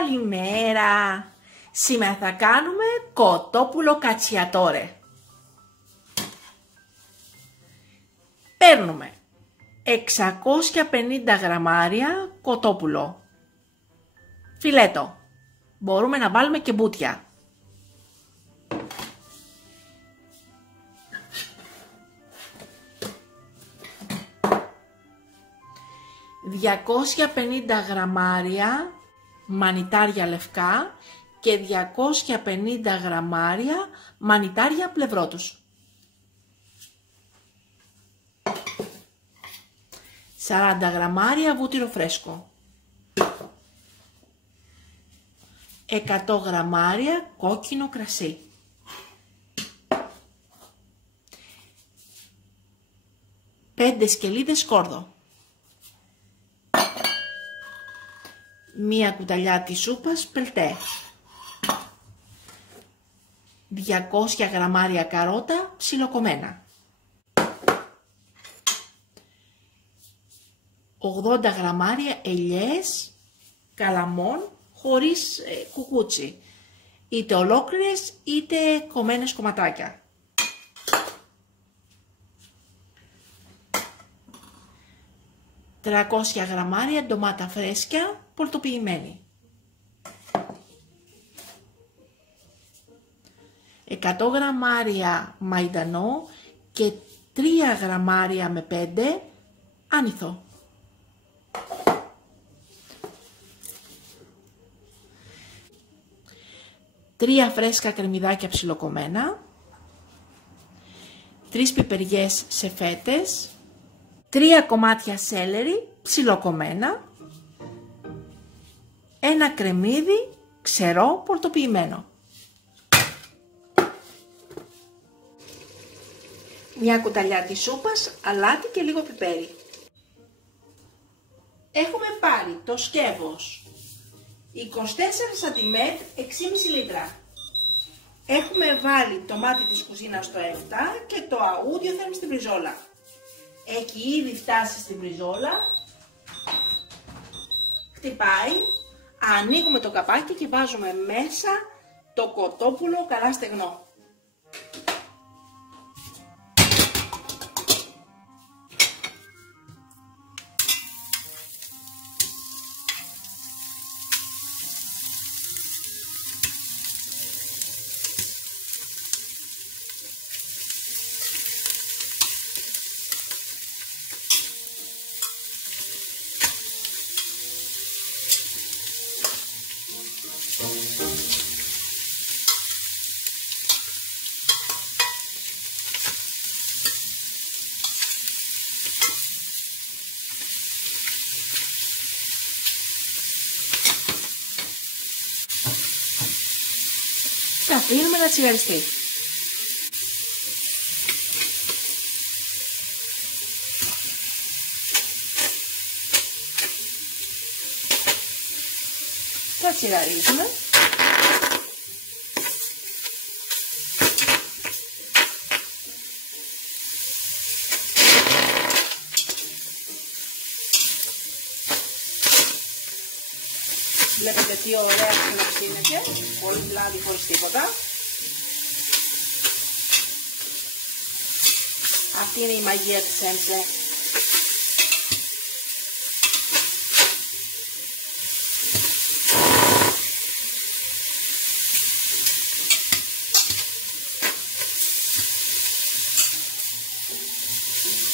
Καλημέρα! Σήμερα θα κάνουμε κοτόπουλο κατσιατόρε. Παίρνουμε 650 γραμμάρια κοτόπουλο. Φιλέτο. Μπορούμε να βάλουμε και μπούτια. ...250 γραμμάρια μανιτάρια λευκά και 250 γραμμάρια μανιτάρια πλευρότους. 40 γραμμάρια βούτυρο φρέσκο. 100 γραμμάρια κόκκινο κρασί. 5 σκελίδες σκόρδο. Μία κουταλιά της σούπας πελτέ. 200 γραμμάρια καρότα ψιλοκομμένα. 80 γραμμάρια ελιές καλαμών χωρίς κουκούτσι. Είτε ολόκληρες είτε κομμένες κομματάκια. 300 γραμμάρια ντομάτα φρέσκια πολτοποιημένη. 100 γραμμάρια μαϊντανό και 3 γραμμάρια με 5 άνηθο. 3 φρέσκα κρεμμυδάκια ψιλοκομμένα. 3 πιπεριές σε φέτες. 3 κομμάτια σέλερι ψιλοκομμένα. 1 κρεμμύδι ξερό πολτοποιημένο. Μια κουταλιά της σούπας, αλάτι και λίγο πιπέρι. Έχουμε πάρει το σκεύος 24 cm 6,5 λίτρα. Έχουμε βάλει το μάτι της κουζίνας στο 7 και το αούδιο θέλουμε στην μπριζόλα. Έχει ήδη φτάσει στην μπριζόλα. Χτυπάει. Ανοίγουμε το καπάκι και βάζουμε μέσα το κοτόπουλο καλά στεγνό. Θα αφήνουμε να τσιγαριστεί. Θα τσιγαρίζουμε. Βλέπετε τι ωραία συνοψίνεται, χωρίς λάδι, χωρίς τίποτα. Αυτή είναι η μαγεία της Σέμψε.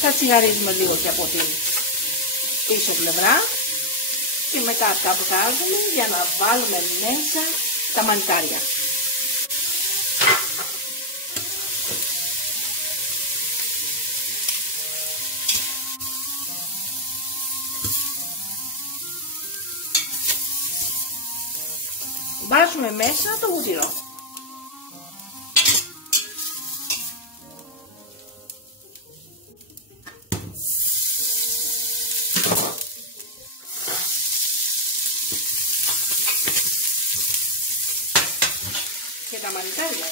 Θα τσιγαρίζουμε λίγο και από την πίσω πλευρά. Και μετά τα βγάζουμε για να βάλουμε μέσα τα μανιτάρια. Βάζουμε μέσα το βούτυρο. Και τα μανιτάρια.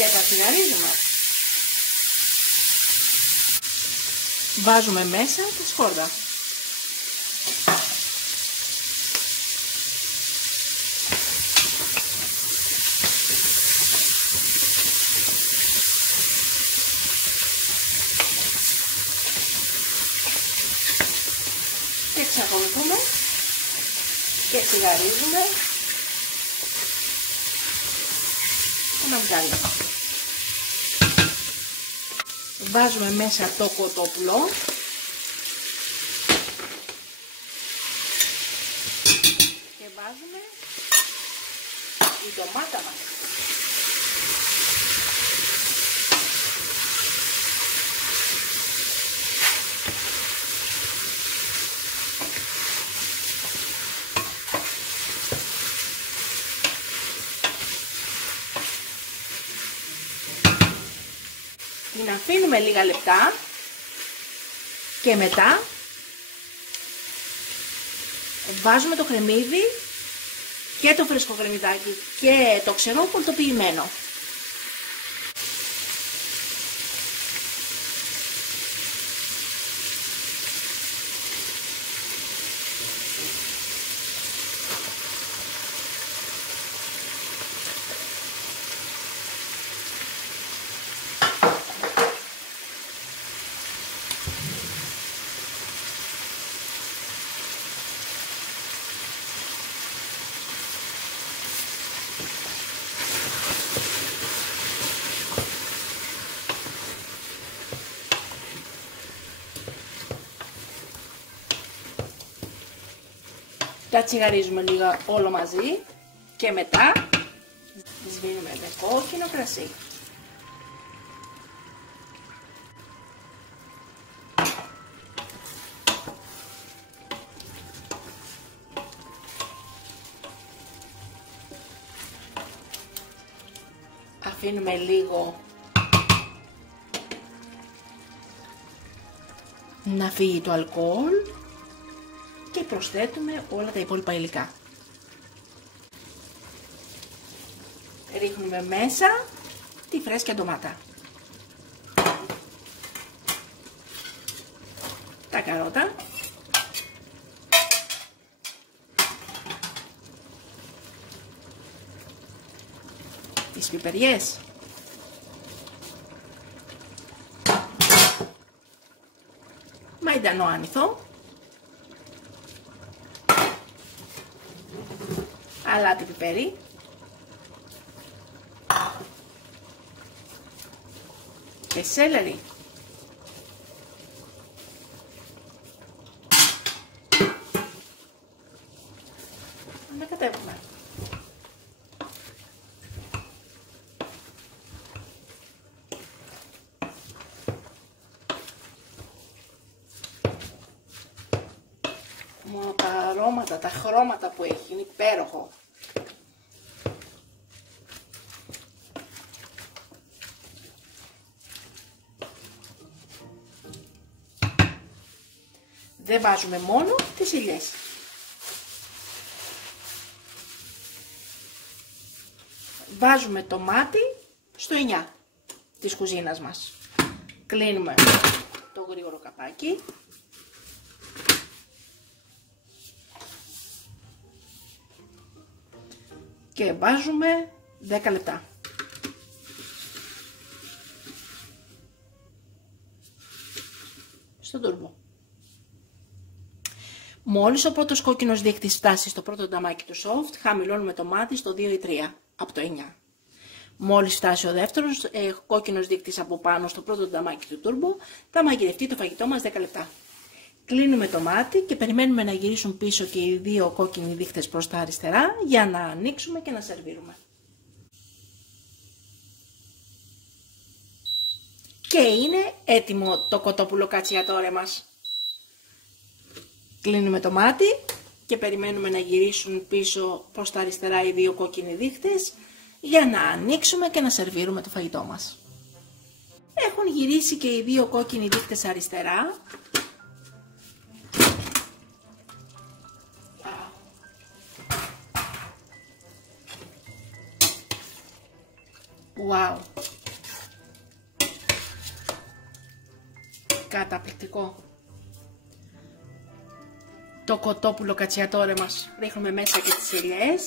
Και τα τσιγαρίζουμε. Βάζουμε μέσα τη σκόρδα. Και εξακολουθούμε και τσιγαρίζουμε ένα βγάλει. Βάζουμε μέσα το κοτόπουλο και βάζουμε η ντομάτα μας. Την αφήνουμε λίγα λεπτά και μετά βάζουμε το κρεμμύδι και το φρέσκο κρεμμυδάκι και το ξερό πολτοποιημένο. Τα τσιγαρίζουμε λίγα όλο μαζί και μετά σβήνουμε με κόκκινο κρασί. Αφήνουμε λίγο να φύγει το αλκοόλ και προσθέτουμε όλα τα υπόλοιπα υλικά. Ρίχνουμε μέσα τη φρέσκια ντομάτα, τα καρότα, τις πιπεριές, μαϊντανό άνηθο, αλάτι πιπέρι, και σέλερι. Ανακατεύουμε. Μόνο τα αρώματα, τα χρώματα που έχει είναι υπέροχο. Δεν βάζουμε μόνο τις ηλιές. Βάζουμε το μάτι στο 9 της κουζίνας μας. Κλείνουμε το γρήγορο καπάκι. Και βάζουμε 10 λεπτά. Στον τούρμπο. Μόλις ο πρώτος κόκκινος δείκτης φτάσει στο πρώτο νταμάκι του soft, χαμηλώνουμε το μάτι στο 2 ή 3 από το 9. Μόλις φτάσει ο δεύτερος κόκκινος δείκτης από πάνω στο πρώτο νταμάκι του τούρμπο, θα μαγειρευτεί το φαγητό μας 10 λεπτά. Κλείνουμε το μάτι και περιμένουμε να γυρίσουν πίσω και οι δύο κόκκινοι δείκτες προς τα αριστερά για να ανοίξουμε και να σερβίρουμε. Και είναι έτοιμο το κοτόπουλο κατσιατόρε μας. Κλείνουμε το μάτι και περιμένουμε να γυρίσουν πίσω προς τα αριστερά οι δύο κόκκινοι δείκτες για να ανοίξουμε και να σερβίρουμε το φαγητό μας. Έχουν γυρίσει και οι δύο κόκκινοι δείκτες αριστερά. Wow! καταπληκτικό. Το κοτόπουλο κατσιατόρε μας ρίχνουμε μέσα και τις ελιές.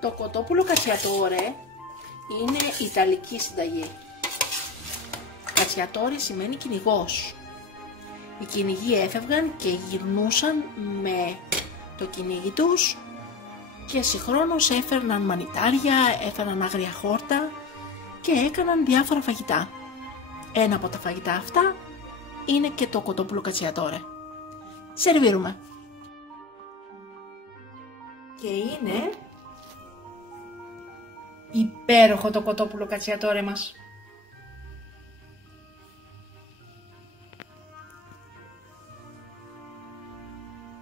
Το κοτόπουλο κατσιατόρε είναι ιταλική συνταγή. Κατσιατόρε σημαίνει κυνηγός. Οι κυνηγοί έφευγαν και γυρνούσαν με το κυνήγι τους και συγχρόνως έφερναν μανιτάρια, έφερναν άγρια χόρτα και έκαναν διάφορα φαγητά. Ένα από τα φαγητά αυτά είναι και το κοτόπουλο κατσιατόρε. Σερβίρουμε. Και είναι υπέροχο το κοτόπουλο κατσιατόρε μας.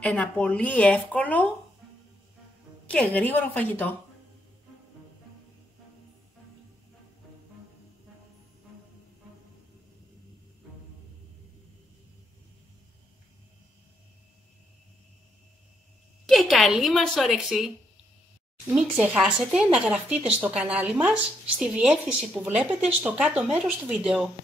Ένα πολύ εύκολο και γρήγορο φαγητό. Και καλή μας όρεξη! Μην ξεχάσετε να γραφτείτε στο κανάλι μας στη διεύθυνση που βλέπετε στο κάτω μέρος του βίντεο.